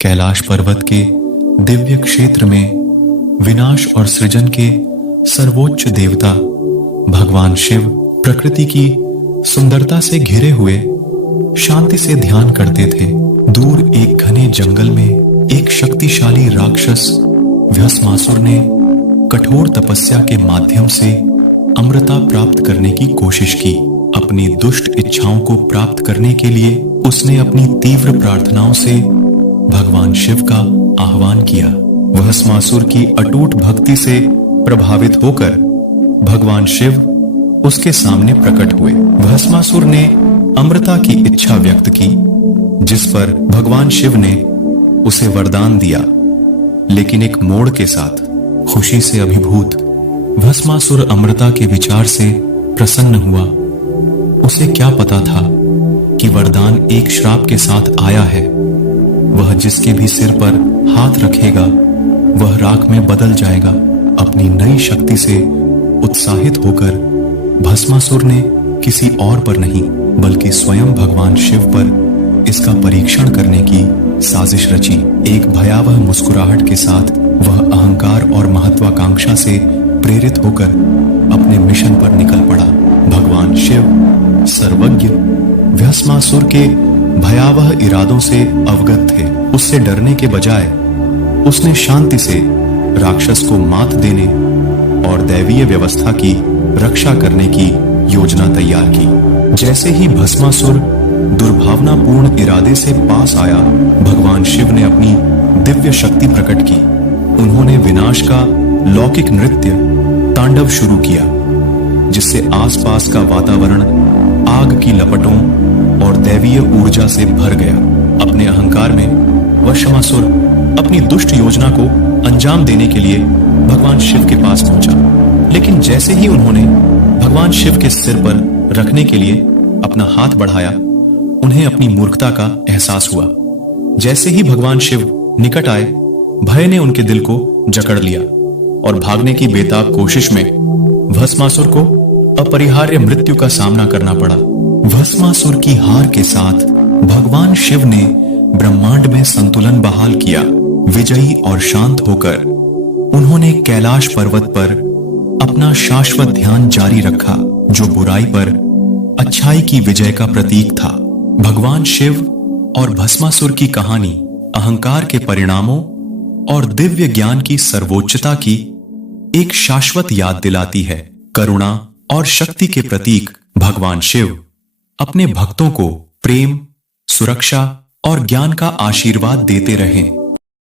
कैलाश पर्वत के दिव्य क्षेत्र में विनाश और सृजन के सर्वोच्च देवता भगवान शिव प्रकृति की सुंदरता से घिरे हुए शांति से ध्यान करते थे। दूर एक घने जंगल में एक शक्तिशाली राक्षस भस्मासुर ने कठोर तपस्या के माध्यम से अमृता प्राप्त करने की कोशिश की। अपनी दुष्ट इच्छाओं को प्राप्त करने के लिए उसने अपनी तीव्र प्रार्थनाओं से भगवान शिव का आह्वान किया। भस्मासुर की अटूट भक्ति से प्रभावित होकर भगवान शिव उसके सामने प्रकट हुए। भस्मासुर ने अमृता की इच्छा व्यक्त की, जिस पर भगवान शिव ने उसे वरदान दिया, लेकिन एक मोड़ के साथ। खुशी से अभिभूत भस्मासुर अमृता के विचार से प्रसन्न हुआ। उसे क्या पता था कि वरदान एक श्राप के साथ आया है। वह जिसके भी सिर पर हाथ रखेगा वह राख में बदल जाएगा। अपनी नई शक्ति से उत्साहित होकर भस्मासुर ने किसी और पर नहीं बल्कि स्वयं भगवान शिव पर इसका परीक्षण करने की साजिश रची। एक भयावह मुस्कुराहट के साथ वह अहंकार और महत्वाकांक्षा से प्रेरित होकर अपने मिशन पर निकल पड़ा। भगवान शिव सर्वज्ञ भस्मासुर के भयावह इरादों से अवगत थे। उससे डरने के बजाय उसने शांति से राक्षस को मात देने और दैवीय व्यवस्था की रक्षा करने की योजना तैयार की। जैसे ही भस्मासुर दुर्भावनापूर्ण इरादे से पास आया, भगवान शिव ने अपनी दिव्य शक्ति प्रकट की। उन्होंने विनाश का लौकिक नृत्य तांडव शुरू किया, जिससे आसपास का वातावरण आग की लपटों और दैवीय ऊर्जा से भर गया। अपने अहंकार में भस्मासुर अपनी दुष्ट योजना को अंजाम देने के लिए भगवान शिव के पास पहुंचा, लेकिन जैसे ही उन्होंने भगवान शिव के सिर पर रखने के लिए अपना हाथ बढ़ाया, उन्हें अपनी मूर्खता का एहसास हुआ। जैसे ही भगवान शिव निकट आए, भय ने उनके दिल को जकड़ लिया और भागने की बेताब कोशिश में भस्मासुर को अपरिहार्य मृत्यु का सामना करना पड़ा। भस्मासुर की हार के साथ भगवान शिव ने ब्रह्मांड में संतुलन बहाल किया। विजयी और शांत होकर उन्होंने कैलाश पर्वत पर अपना शाश्वत ध्यान जारी रखा, जो बुराई पर अच्छाई की विजय का प्रतीक था। भगवान शिव और भस्मासुर की कहानी अहंकार के परिणामों और दिव्य ज्ञान की सर्वोच्चता की एक शाश्वत याद दिलाती है। करुणा और शक्ति के प्रतीक भगवान शिव अपने भक्तों को प्रेम, सुरक्षा और ज्ञान का आशीर्वाद देते रहें।